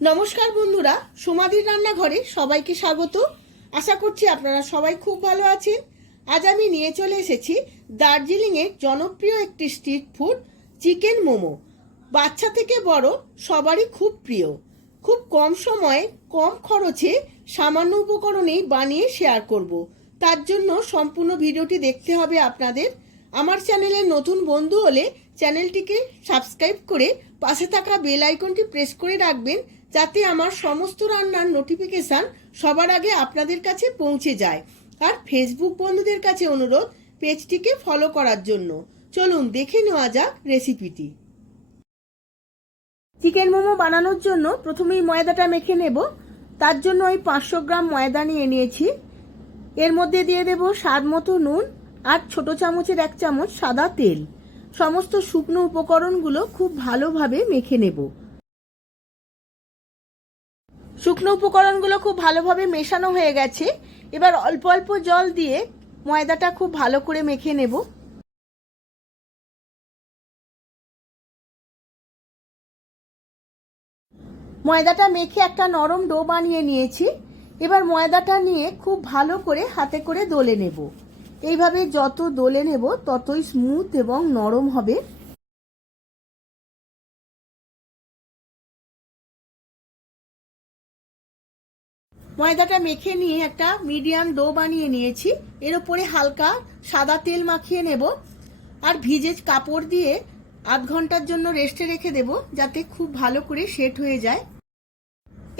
নমস্কার বন্ধুরা, সোমাদির রান্নাঘরে সবাইকে স্বাগত। আশা করছি আপনারা সবাই খুব ভালো আছেন। আজ আমি নিয়ে চলে এসেছি দার্জিলিংয়ের জনপ্রিয় একটি স্ট্রিট ফুড চিকেন মোমো। বাচ্চা থেকে বড় সবারই খুব প্রিয়। খুব কম সময়ে কম খরচে সামান্য উপকরণেই বানিয়ে শেয়ার করব। তার জন্য সম্পূর্ণ ভিডিওটি দেখতে হবে আপনাদের। আমার চ্যানেলের নতুন বন্ধু হলে চ্যানেলটিকে সাবস্ক্রাইব করে পাশে থাকা বেল আইকনটি প্রেস করে রাখবেন, যাতে আমার সমস্ত রান্নার নোটিফিকেশান সবার আগে আপনাদের কাছে পৌঁছে যায়। আর ফেসবুক বন্ধুদের কাছে অনুরোধ পেজটিকে ফলো করার জন্য। চলুন দেখে নেওয়া যাক রেসিপিটি। চিকেন মোমো বানানোর জন্য প্রথমেই ময়দাটা মেখে নেব। তার জন্য ওই 500 গ্রাম ময়দা নিয়ে নিয়েছি। এর মধ্যে দিয়ে দেব স্বাদ মতো নুন আর ছোট চামচের 1 চামচ সাদা তেল। সমস্ত শুকনো উপকরণগুলো খুব ভালোভাবে মেখে নেব। শুকনো উপকরণগুলো খুব ভালোভাবে মেশানো হয়ে গেছে। এবার অল্প অল্প জল দিয়ে ময়দাটা খুব ভালো করে মেখে নেব। ময়দাটা মেখে একটা নরম ডো বানিয়ে নিয়েছি। এবার ময়দাটা নিয়ে খুব ভালো করে হাতে করে দলে নেব। এইভাবে যত দলে নেব ততই স্মুথ এবং নরম হবে। ময়দাটা মেখে নিয়ে একটা মিডিয়াম ডো বানিয়ে নিয়েছি। এর উপরে হালকা সাদা তেল মাখিয়ে নেব আর ভিজে কাপড় দিয়ে আধ ঘন্টার জন্য রেস্টে রেখে দেব, যাতে খুব ভালো করে সেট হয়ে যায়।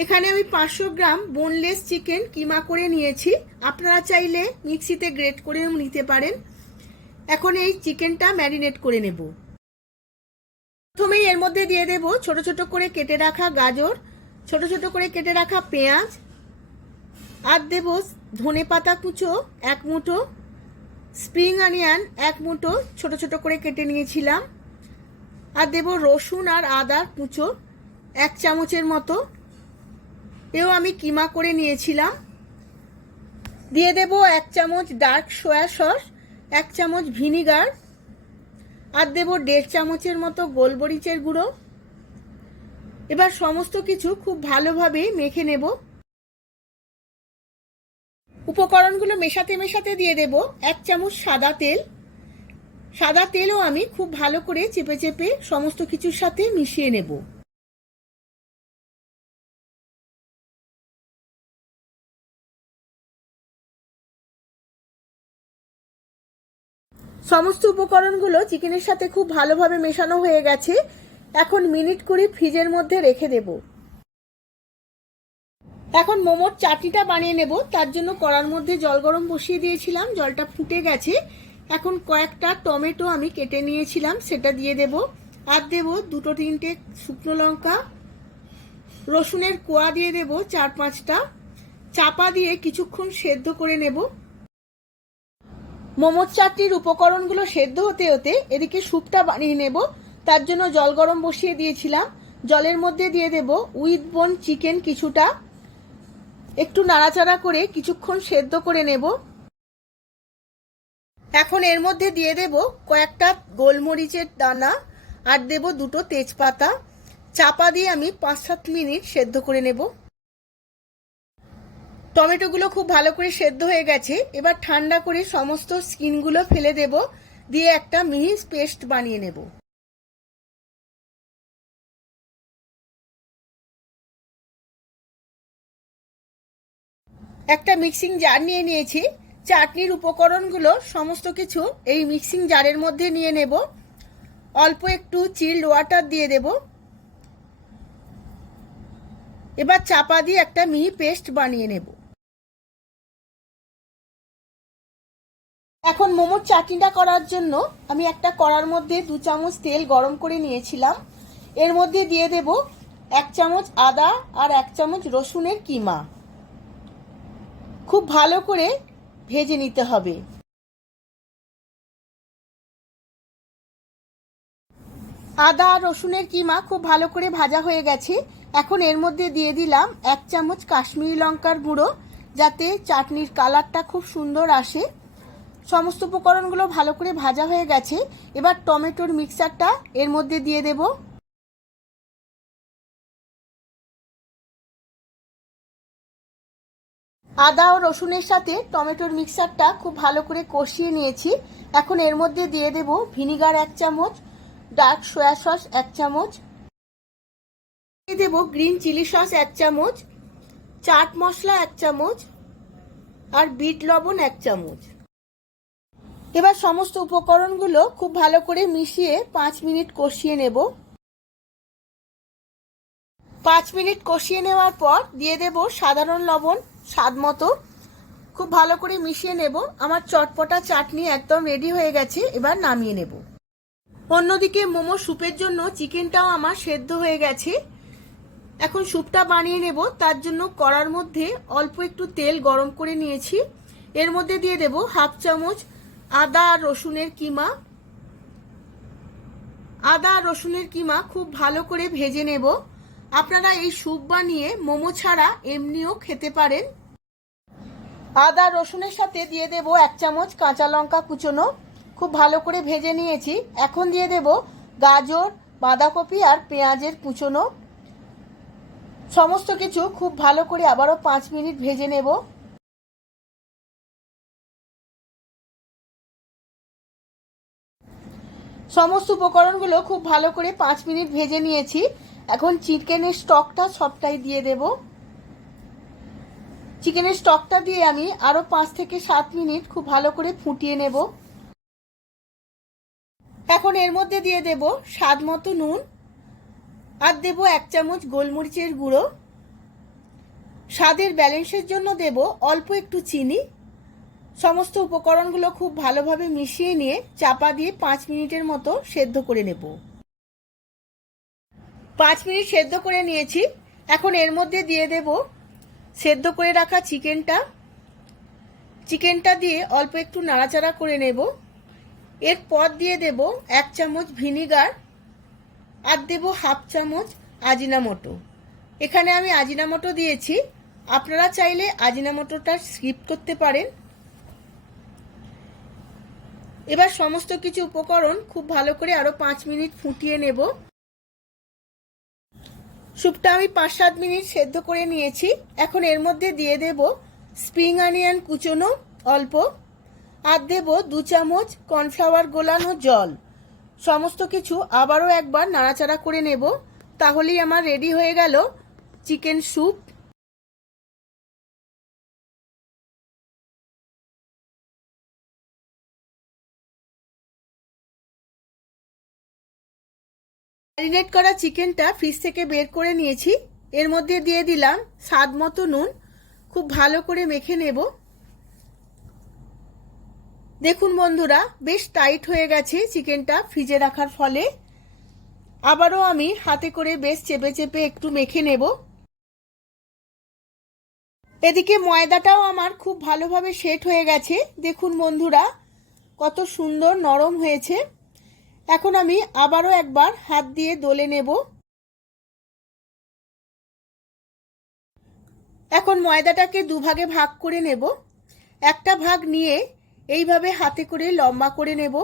এখানে আমি 500 গ্রাম বোনলেস চিকেন কিমা করে নিয়েছি। আপনারা চাইলে মিক্সিতে গ্রেট করেও নিতে পারেন। এখন এই চিকেনটা ম্যারিনেট করে নেব। প্রথমেই এর মধ্যে দিয়ে দেব ছোট ছোট করে কেটে রাখা গাজর, ছোট ছোট করে কেটে রাখা পেঁয়াজ, আর দেব ধনে পাতা কুচো 1 মুঠো, স্প্রিং অনিয়ন 1 মুঠো ছোট ছোট করে কেটে নিয়েছিলাম, আর দেব রসুন আর আদা কুচো 1 চামচের মতো। এও আমি কিমা করে নিয়েছিলাম। দিয়ে দেব 1 চামচ ডার্ক সয়া সস, 1 চামচ ভিনিগার, আর দেব 1.5 চামচের মতো গোলমরিচের গুঁড়ো। এবার সমস্ত কিছু খুব ভালোভাবে মেখে নেব। উপকরণগুলো মেশাতে মেশাতে দিয়ে দেব 1 চামচ সাদা তেল। সাদা তেলও আমি খুব ভালো করে চেপে চেপে সমস্ত কিছুর সাথে মিশিয়ে নেব। সমস্ত উপকরণগুলো চিকেনের সাথে খুব ভালোভাবে মেশানো হয়ে গেছে। এখন মিনিট করে ফ্রিজের মধ্যে রেখে দেব। এখন মোমোর চাটনিটা বানিয়ে নেব। তার জন্য কড়ার মধ্যে জল গরম বসিয়ে দিয়েছিলাম, জলটা ফুটে গেছে। এখন কয়েকটা টমেটো আমি কেটে নিয়েছিলাম, সেটা দিয়ে দেব। আর দেব 2-3টে শুকনো লঙ্কা, রসুনের কোয়া দিয়ে দেব 4-5টা। চাপা দিয়ে কিছুক্ষণ সেদ্ধ করে নেব। মোমোর চাটনির উপকরণগুলো সেদ্ধ হতে হতে এদিকে স্যুপটা বানিয়ে নেব। তার জন্য জল গরম বসিয়ে দিয়েছিলাম। জলের মধ্যে দিয়ে দেব উইথ বোন চিকেন কিছুটা, একটু নাড়াচাড়া করে কিছুক্ষণ সেদ্ধ করে নেব। এখন এর মধ্যে দিয়ে দেব কয়েকটা গোলমরিচের দানা আর দেব 2টো তেজপাতা। চাপা দিয়ে আমি 5-7 মিনিট সেদ্ধ করে নেব। টমেটোগুলো খুব ভালো করে সেদ্ধ হয়ে গেছে। এবার ঠান্ডা করে সমস্ত স্কিনগুলো ফেলে দেব, দিয়ে একটা মিহি পেস্ট বানিয়ে নেব। একটা মিক্সিং জার নিয়ে নিয়েছি। চাটনির উপকরণগুলো সমস্ত কিছু এই মিক্সিং জারের মধ্যে নিয়ে নেব। অল্প একটু চিল্ড ওয়াটার দিয়ে দেব। এবার চাপা দিয়ে একটা মিহি পেস্ট বানিয়ে নেব। এখন মোমোর চাটনিটা করার জন্য আমি একটা কড়ার মধ্যে 2 চামচ তেল গরম করে নিয়েছিলাম। এর মধ্যে দিয়ে দেব 1 চামচ আদা আর 1 চামচ রসুনের কিমা। খুব ভালো করে ভেজে নিতে হবে। আদা আর রসুনের কিমা খুব ভালো করে ভাজা হয়ে গেছে। এখন এর মধ্যে দিয়ে দিলাম 1 চামচ কাশ্মীরি লঙ্কার গুঁড়ো, যাতে চাটনির কালারটা খুব সুন্দর আসে। সমস্ত উপকরণগুলো ভালো করে ভাজা হয়ে গেছে। এবার টমেটোর মিক্সচারটা এর মধ্যে দিয়ে দেব। আদা ও রসুনের সাথে টমেটোর মিক্সারটা খুব ভালো করে কষিয়ে নিয়েছি। এখন এর মধ্যে দিয়ে দেব ভিনিগার 1 চামচ, ডার্ক সয়া সস 1 চামচ, দিয়ে দেব গ্রিন চিলি সস 1 চামচ, চাট মশলা 1 চামচ আর বিট লবণ 1 চামচ। এবার সমস্ত উপকরণগুলো খুব ভালো করে মিশিয়ে 5 মিনিট কষিয়ে নেব। 5 মিনিট কষিয়ে নেওয়ার পর দিয়ে দেব সাধারণ লবণ স্বাদ মতো। খুব ভালো করে মিশিয়ে নেব। আমার চটপটা চাটনি একদম রেডি হয়ে গেছে, এবার নামিয়ে নেব। অন্যদিকে মোমো স্যুপের জন্য চিকেনটাও আমার সেদ্ধ হয়ে গেছে। এখন স্যুপটা বানিয়ে নেব। তার জন্য কড়ার মধ্যে অল্প একটু তেল গরম করে নিয়েছি। এর মধ্যে দিয়ে দেব 1/2 চামচ আদা আর রসুনের কিমা। আদা আর রসুনের কিমা খুব ভালো করে ভেজে নেব। আপনারা এই স্যুপ বানিয়ে মোমো ছাড়া এমনিও খেতে পারেন। আদা রসুনের সাথে দিয়ে দেব 1 চামচ কাঁচা লঙ্কা কুচোনো। খুব ভালো করে ভেজে নিয়েছি। এখন দিয়ে দেব গাজর, বাঁধাকপি আর পেঁয়াজের কুচোনো। সমস্ত কিছু খুব ভালো করে আবারও 5 মিনিট ভেজে নেব। সমস্ত উপকরণগুলো খুব ভালো করে 5 মিনিট ভেজে নিয়েছি। এখন চিকেনের স্টকটা সবটাই দিয়ে দেব। চিকেনের স্টকটা দিয়ে আমি আরো 5 থেকে 7 মিনিট খুব ভালো করে ফুটিয়ে নেব। এখন এর মধ্যে দিয়ে দেব স্বাদ মতো নুন আর দেব 1 চামচ গোলমরিচের গুঁড়ো। স্বাদের ব্যালেন্সের জন্য দেব অল্প একটু চিনি। সমস্ত উপকরণগুলো খুব ভালোভাবে মিশিয়ে নিয়ে চাপা দিয়ে 5 মিনিটের মতো সেদ্ধ করে নেব। 5 মিনিট সেদ্ধ করে নিয়েছি। এখন এর মধ্যে দিয়ে দেব সেদ্ধ করে রাখা চিকেনটা দিয়ে অল্প একটু নাড়াচাড়া করে নেব। এরপর দিয়ে দেব 1 চামচ ভিনিগার আর দেব 1/2 চামচ আজিনামোটো। এখানে আমি আজিনামোটো দিয়েছি, আপনারা চাইলে আজিনামোটোটা স্কিপ করতে পারেন। এবার সমস্ত কিছু উপকরণ খুব ভালো করে আরো 5 মিনিট ফুটিয়ে নেব। স্যুপটা আমি 5-7 মিনিট সেদ্ধ করে নিয়েছি। এখন এর মধ্যে দিয়ে দেব স্প্রিং অনিয়ন কুচোনো অল্প আর দেব 2 চামচ কর্নফ্লাওয়ার গোলানো জল। সমস্ত কিছু আবারও একবার নাড়াচাড়া করে নেব। তাহলেই আমার রেডি হয়ে গেল চিকেন স্যুপ। ম্যারিনেট করা চিকেনটা ফ্রিজ থেকে বের করে নিয়েছি। এর মধ্যে দিয়ে দিলাম স্বাদ মতো নুন। খুব ভালো করে মেখে নেব। দেখুন বন্ধুরা, বেশ টাইট হয়ে গেছে চিকেনটা ফ্রিজে রাখার ফলে। আবারও আমি হাতে করে বেশ চেপে চেপে একটু মেখে নেব। এদিকে ময়দাটাও আমার খুব ভালোভাবে সেট হয়ে গেছে। দেখুন বন্ধুরা, কত সুন্দর নরম হয়েছে। এখন আমি আবারও একবার হাত দিয়ে দলে নেব। এখন ময়দাটাকে দুভাগে ভাগ করে নেব। একটা ভাগ নিয়ে এইভাবে হাতে করে লম্বা করে নেব।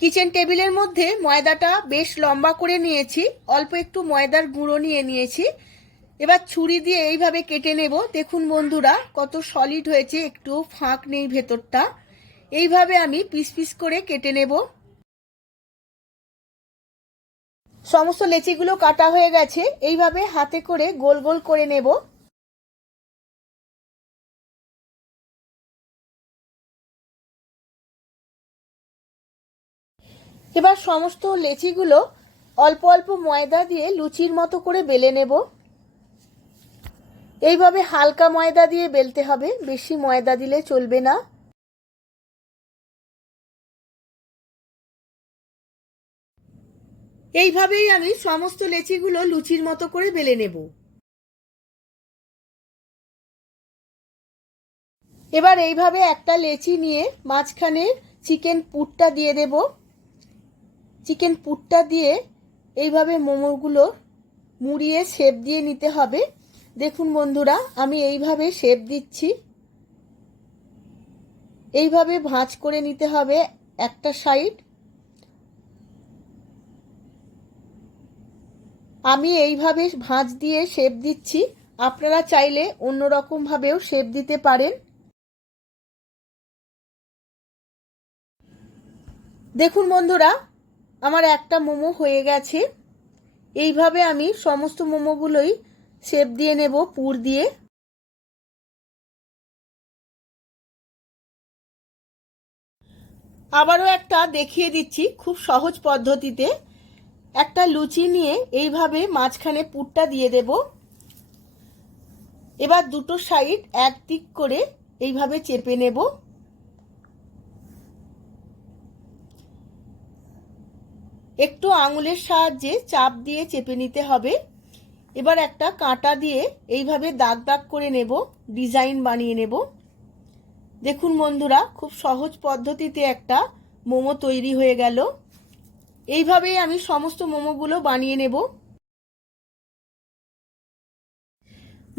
কিচেন টেবিলের মধ্যে ময়দাটা বেশ লম্বা করে নিয়েছি। অল্প একটু ময়দার গুঁড়ো নিয়ে নিয়েছি। এবার ছুরি দিয়ে এইভাবে কেটে নেব। দেখুন বন্ধুরা, কত সলিড হয়েছে, একটু ফাঁক নেই ভেতরটা। এইভাবে আমি পিস পিস করে কেটে নেব। সমস্ত লেচিগুলো কাটা হয়ে গেছে। এইভাবে হাতে করে গোল গোল করে নেব। এবার সমস্ত লেচিগুলো অল্প অল্প ময়দা দিয়ে লুচির মতো করে বেলে নেব। এইভাবে হালকা ময়দা দিয়ে বেলতে হবে, বেশি ময়দা দিলে চলবে না। এইভাবেই আমি সমস্ত লেচিগুলো লুচির মতো করে বেলে নেব। এবার এইভাবে একটা লেচি নিয়ে মাঝখানে চিকেন পুরটা দিয়ে দেব। চিকেন পুরটা দিয়ে এইভাবে মোমোগুলো মুড়িয়ে শেপ দিয়ে নিতে হবে। দেখুন বন্ধুরা, আমি এইভাবে শেপ দিচ্ছি। এইভাবে ভাঁজ করে নিতে হবে একটা সাইড। আমি এইভাবে ভাঁজ দিয়ে শেপ দিচ্ছি, আপনারা চাইলে অন্যরকম ভাবেও শেপ দিতে পারেন। দেখুন বন্ধুরা, আমার একটা মোমো হয়ে গেছে। এইভাবে আমি সমস্ত মোমোগুলোই শেপ দিয়ে নেব পুর দিয়ে। আবারও একটা দেখিয়ে দিচ্ছি খুব সহজ পদ্ধতিতে। একটা লুচি নিয়ে এইভাবে মাঝখানে পুরটা দিয়ে দেব। এবার দুটো সাইড এক দিক করে এইভাবে চেপে নেব। একটু আঙুলের সাহায্যে চাপ দিয়ে চেপে নিতে হবে। এবার একটা কাঁটা দিয়ে এইভাবে দাগ দাগ করে নেব, ডিজাইন বানিয়ে নেব। দেখুন বন্ধুরা, খুব সহজ পদ্ধতিতে একটা মোমো তৈরি হয়ে গেল। এইভাবেই আমি সমস্ত মোমোগুলো বানিয়ে নেব।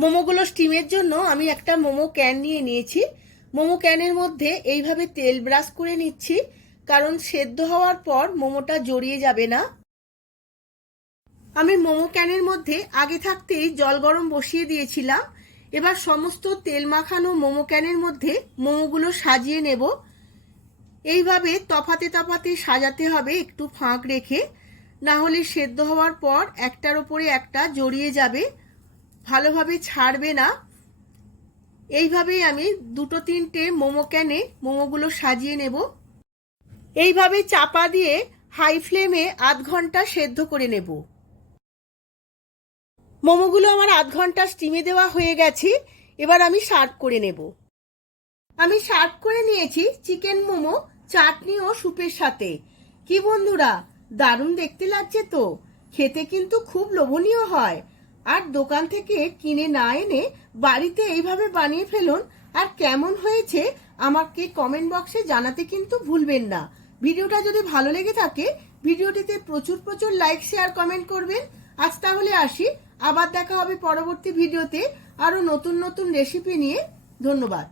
মোমোগুলো স্টিমের জন্য আমি একটা মোমো ক্যান নিয়ে নিয়েছি। মোমো ক্যানের মধ্যে এইভাবে তেল ব্রাশ করে নিচ্ছি, কারণ সেদ্ধ হওয়ার পর মোমোটা জড়িয়ে যাবে না। আমি মোমো ক্যানের মধ্যে আগে থাকতেই জল গরম বসিয়ে দিয়েছিলাম। এবার সমস্ত তেল মাখানো মোমো ক্যানের মধ্যে মোমোগুলো সাজিয়ে নেব। এইভাবে তফাতে তফাতে সাজাতে হবে, একটু ফাঁক রেখে, না হলে সেদ্ধ হওয়ার পর একটার ওপরে একটা জড়িয়ে যাবে, ভালোভাবে ছাড়বে না। এইভাবেই আমি দুটো তিনটে মোমো ক্যানে মোমোগুলো সাজিয়ে নেব। এইভাবে চাপা দিয়ে হাই ফ্লেমে আধ ঘন্টা সেদ্ধ করে নেব। মোমোগুলো আমার আধ ঘন্টা স্টিমে দেওয়া হয়ে গেছে। এবার আমি সার্ভ করে নেব। আমি সার্ভ করে নিয়েছি চিকেন মোমো চাটনি ও স্যুপের সাথে। কি বন্ধুরা, দারুণ দেখতে লাগছে তো? খেতে কিন্তু খুব লোভনীয় হয়। আর দোকান থেকে কিনে না এনে বাড়িতে এইভাবে বানিয়ে ফেলুন। আর কেমন হয়েছে আমাকে কমেন্ট বক্সে জানাতে কিন্তু ভুলবেন না। ভিডিওটা যদি ভালো লেগে থাকে ভিডিওটিতে প্রচুর প্রচুর লাইক শেয়ার কমেন্ট করবেন। আজ তাহলে আসি, আবার দেখা হবে পরবর্তী ভিডিওতে আরো নতুন নতুন রেসিপি নিয়ে। ধন্যবাদ।